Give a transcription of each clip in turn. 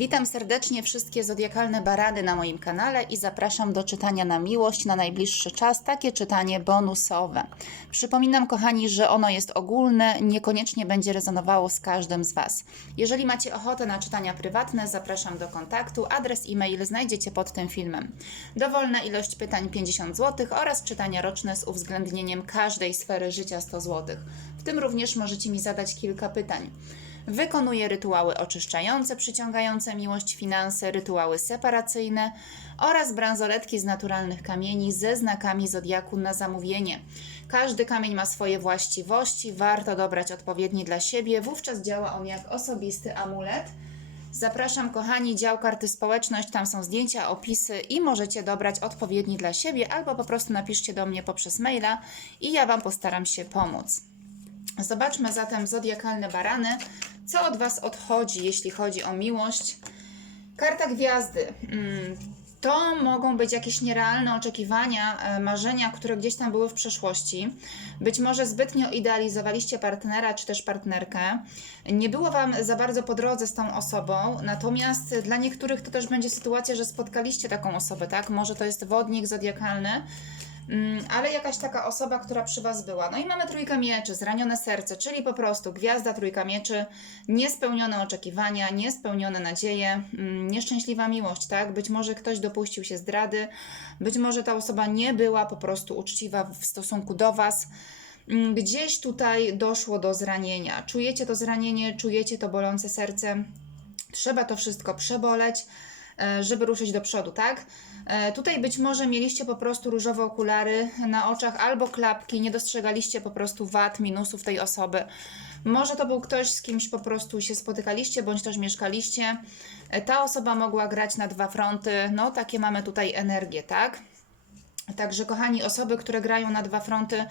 Witam serdecznie wszystkie zodiakalne barany na moim kanale i zapraszam do czytania na miłość na najbliższy czas, takie czytanie bonusowe. Przypominam, kochani, że ono jest ogólne, niekoniecznie będzie rezonowało z każdym z Was. Jeżeli macie ochotę na czytania prywatne, zapraszam do kontaktu. Adres e-mail znajdziecie pod tym filmem. Dowolna ilość pytań 50 zł oraz czytania roczne z uwzględnieniem każdej sfery życia 100 zł. W tym również możecie mi zadać kilka pytań. Wykonuje rytuały oczyszczające, przyciągające miłość, finanse, rytuały separacyjne oraz bransoletki z naturalnych kamieni ze znakami zodiaku na zamówienie. Każdy kamień ma swoje właściwości, warto dobrać odpowiedni dla siebie, wówczas działa on jak osobisty amulet. Zapraszam, kochani, dział karty społeczność, tam są zdjęcia, opisy i możecie dobrać odpowiedni dla siebie albo po prostu napiszcie do mnie poprzez maila i ja Wam postaram się pomóc. Zobaczmy zatem zodiakalne barany, co od Was odchodzi, jeśli chodzi o miłość. Karta gwiazdy. Mm, To mogą być jakieś nierealne oczekiwania, e, marzenia, które gdzieś tam były w przeszłości. Być może zbytnio idealizowaliście partnera czy też partnerkę. Nie było Wam za bardzo po drodze z tą osobą, natomiast dla niektórych to też będzie sytuacja, że spotkaliście taką osobę, tak? Może to jest wodnik zodiakalny, ale jakaś taka osoba, która przy Was była. No i mamy trójkę mieczy, zranione serce, czyli po prostu gwiazda, trójka mieczy, niespełnione oczekiwania, niespełnione nadzieje, mm, nieszczęśliwa miłość, tak? Być może ktoś dopuścił się zdrady, być może ta osoba nie była po prostu uczciwa w stosunku do Was. Mm, Gdzieś tutaj doszło do zranienia. Czujecie to zranienie, czujecie to bolące serce. Trzeba to wszystko przeboleć, żeby ruszyć do przodu, tak? E, Tutaj być może mieliście po prostu różowe okulary na oczach albo klapki, nie dostrzegaliście po prostu wad, minusów tej osoby. Może to był ktoś, z kimś po prostu się spotykaliście, bądź też mieszkaliście. E, Ta osoba mogła grać na dwa fronty. No, takie mamy tutaj energię, tak? Także, kochani, osoby, które grają na dwa fronty,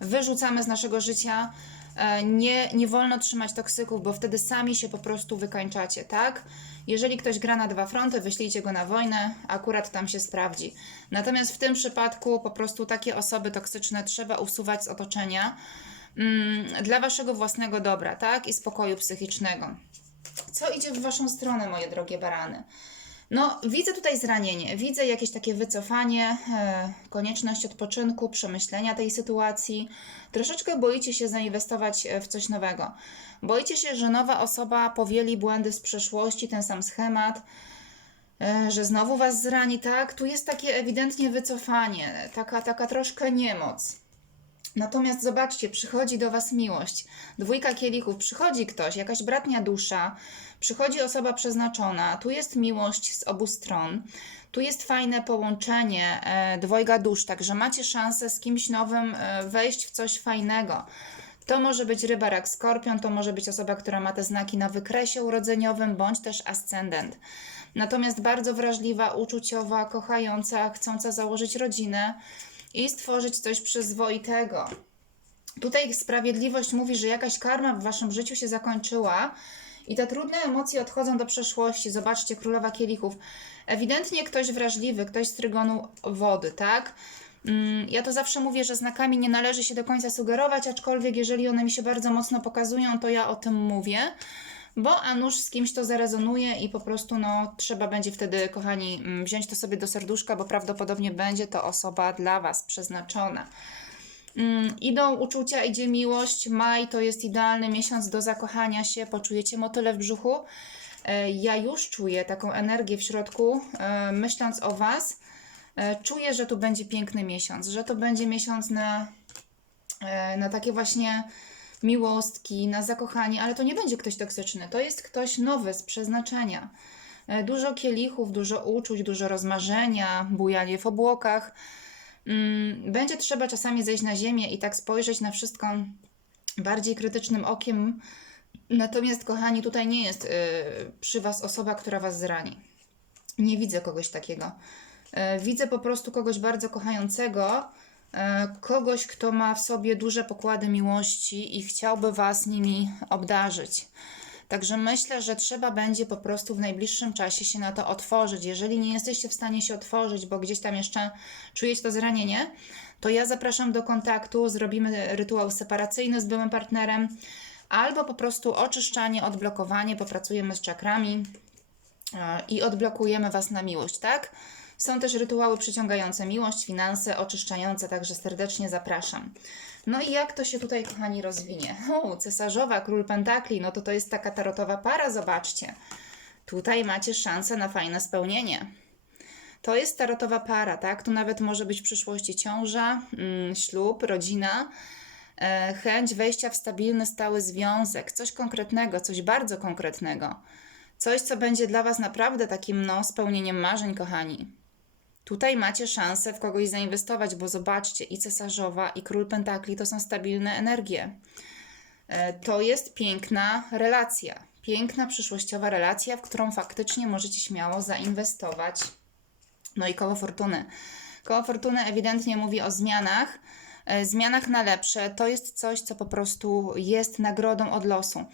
wyrzucamy z naszego życia. E, Nie, nie wolno trzymać toksyków, bo wtedy sami się po prostu wykańczacie, tak? Jeżeli ktoś gra na dwa fronty, wyślijcie go na wojnę, akurat tam się sprawdzi. Natomiast w tym przypadku po prostu takie osoby toksyczne trzeba usuwać z otoczenia mm, dla waszego własnego dobra, tak? I spokoju psychicznego. Co idzie w waszą stronę, moje drogie barany? No, widzę tutaj zranienie, widzę jakieś takie wycofanie, e, konieczność odpoczynku, przemyślenia tej sytuacji. Troszeczkę boicie się zainwestować e, w coś nowego. Boicie się, że nowa osoba powieli błędy z przeszłości, ten sam schemat, e, że znowu was zrani, tak? Tu jest takie ewidentnie wycofanie, taka, taka troszkę niemoc. Natomiast zobaczcie, przychodzi do Was miłość. Dwójka kielichów, przychodzi ktoś, jakaś bratnia dusza, przychodzi osoba przeznaczona, tu jest miłość z obu stron, tu jest fajne połączenie e, dwojga dusz, także macie szansę z kimś nowym e, wejść w coś fajnego. To może być ryba, rak, skorpion, to może być osoba, która ma te znaki na wykresie urodzeniowym, bądź też ascendent. Natomiast bardzo wrażliwa, uczuciowa, kochająca, chcąca założyć rodzinę i stworzyć coś przyzwoitego. Tutaj sprawiedliwość mówi, że jakaś karma w waszym życiu się zakończyła i te trudne emocje odchodzą do przeszłości. Zobaczcie, królowa kielichów. Ewidentnie ktoś wrażliwy, ktoś z trygonu wody, tak? Mm, Ja to zawsze mówię, że znakami nie należy się do końca sugerować, aczkolwiek jeżeli one mi się bardzo mocno pokazują, to ja o tym mówię, bo a nuż z kimś to zarezonuje i po prostu no, trzeba będzie wtedy, kochani, mm, wziąć to sobie do serduszka, bo prawdopodobnie będzie to osoba dla Was przeznaczona. Mm, Idą uczucia, idzie miłość. Maj to jest idealny miesiąc do zakochania się, poczujecie motyle w brzuchu. E, Ja już czuję taką energię w środku, e, myśląc o Was. E, Czuję, że tu będzie piękny miesiąc, że to będzie miesiąc na, e, na takie właśnie miłostki, na zakochanie, ale to nie będzie ktoś toksyczny, to jest ktoś nowy z przeznaczenia. E, Dużo kielichów, dużo uczuć, dużo rozmarzenia, bujanie w obłokach. Mm, Będzie trzeba czasami zejść na ziemię i tak spojrzeć na wszystko bardziej krytycznym okiem. Natomiast, kochani, tutaj nie jest y, przy Was osoba, która Was zrani. Nie widzę kogoś takiego. E, Widzę po prostu kogoś bardzo kochającego, e, kogoś, kto ma w sobie duże pokłady miłości i chciałby Was nimi obdarzyć. Także myślę, że trzeba będzie po prostu w najbliższym czasie się na to otworzyć. Jeżeli nie jesteście w stanie się otworzyć, bo gdzieś tam jeszcze czujecie to zranienie, to ja zapraszam do kontaktu, zrobimy rytuał separacyjny z byłym partnerem, albo po prostu oczyszczanie, odblokowanie, popracujemy z czakrami. e, i odblokujemy Was na miłość, tak? Są też rytuały przyciągające miłość, finanse, oczyszczające, także serdecznie zapraszam. No i jak to się tutaj, kochani, rozwinie? O, cesarzowa, król pentakli, no to to jest taka tarotowa para, zobaczcie. Tutaj macie szansę na fajne spełnienie. To jest tarotowa para, tak? Tu nawet może być w przyszłości ciąża, mm, ślub, rodzina, e, chęć wejścia w stabilny, stały związek, coś konkretnego, coś bardzo konkretnego. Coś, co będzie dla Was naprawdę takim, no, spełnieniem marzeń, kochani. Tutaj macie szansę w kogoś zainwestować, bo zobaczcie, i cesarzowa, i król pentakli to są stabilne energie. E, To jest piękna relacja, piękna przyszłościowa relacja, w którą faktycznie możecie śmiało zainwestować. No i koło fortuny. Koło fortuny ewidentnie mówi o zmianach, e, zmianach na lepsze. To jest coś, co po prostu jest nagrodą od losu.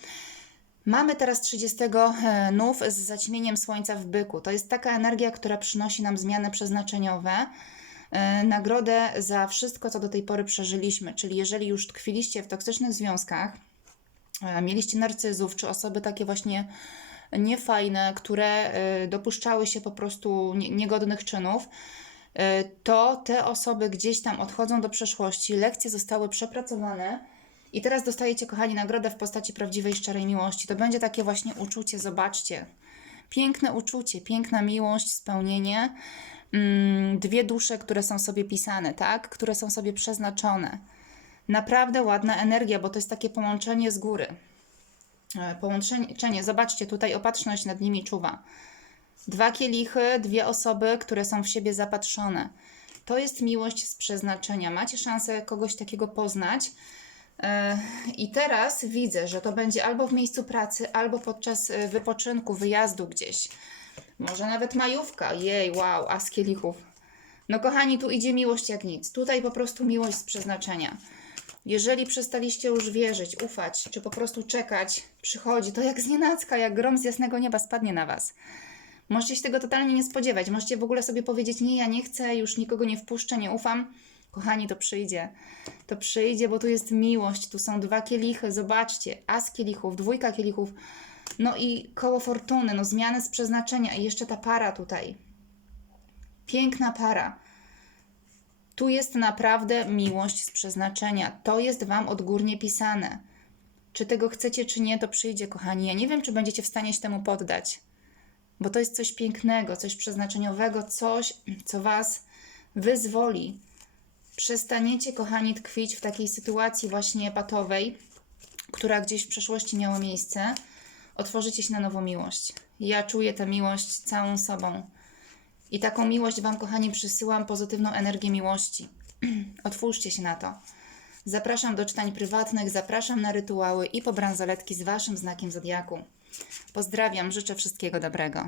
Mamy teraz 30 e, nów z zaćmieniem słońca w byku. To jest taka energia, która przynosi nam zmiany przeznaczeniowe, e, nagrodę za wszystko, co do tej pory przeżyliśmy. Czyli jeżeli już tkwiliście w toksycznych związkach, e, mieliście narcyzów, czy osoby takie właśnie niefajne, które dopuszczały się po prostu nie- niegodnych czynów, to te osoby gdzieś tam odchodzą do przeszłości, lekcje zostały przepracowane i teraz dostajecie, kochani, nagrodę w postaci prawdziwej, szczerej miłości. To będzie takie właśnie uczucie, zobaczcie. Piękne uczucie, piękna miłość, spełnienie. Mm, Dwie dusze, które są sobie pisane, tak? Które są sobie przeznaczone. Naprawdę ładna energia, bo to jest takie połączenie z góry. E, Połączenie, zobaczcie, tutaj opatrzność nad nimi czuwa. Dwa kielichy, dwie osoby, które są w siebie zapatrzone. To jest miłość z przeznaczenia. Macie szansę kogoś takiego poznać. E, I teraz widzę, że to będzie albo w miejscu pracy, albo podczas e, wypoczynku, wyjazdu gdzieś. Może nawet majówka. Jej, wow, a z kielichów. No kochani, tu idzie miłość jak nic. Tutaj po prostu miłość z przeznaczenia. Jeżeli przestaliście już wierzyć, ufać, czy po prostu czekać, przychodzi, to jak z nienacka, jak grom z jasnego nieba spadnie na Was. Możecie się tego totalnie nie spodziewać. Możecie w ogóle sobie powiedzieć: Nie, ja nie chcę, już nikogo nie wpuszczę, nie ufam. Kochani, to przyjdzie. To przyjdzie, bo tu jest miłość. Tu są dwa kielichy. Zobaczcie, as kielichów, dwójka kielichów. No i koło fortuny, no zmiany z przeznaczenia. I jeszcze ta para tutaj. Piękna para. Tu jest naprawdę miłość z przeznaczenia. To jest Wam odgórnie pisane. Czy tego chcecie, czy nie, to przyjdzie, kochani. Ja nie wiem, czy będziecie w stanie się temu poddać, bo to jest coś pięknego, coś przeznaczeniowego, coś, co Was wyzwoli. Przestaniecie, kochani, tkwić w takiej sytuacji właśnie patowej, która gdzieś w przeszłości miała miejsce. Otworzycie się na nową miłość. Ja czuję tę miłość całą sobą. I taką miłość Wam, kochani, przysyłam pozytywną energię miłości. Otwórzcie się na to. Zapraszam do czytań prywatnych, zapraszam na rytuały i po bransoletki z Waszym znakiem zodiaku. Pozdrawiam, życzę wszystkiego dobrego.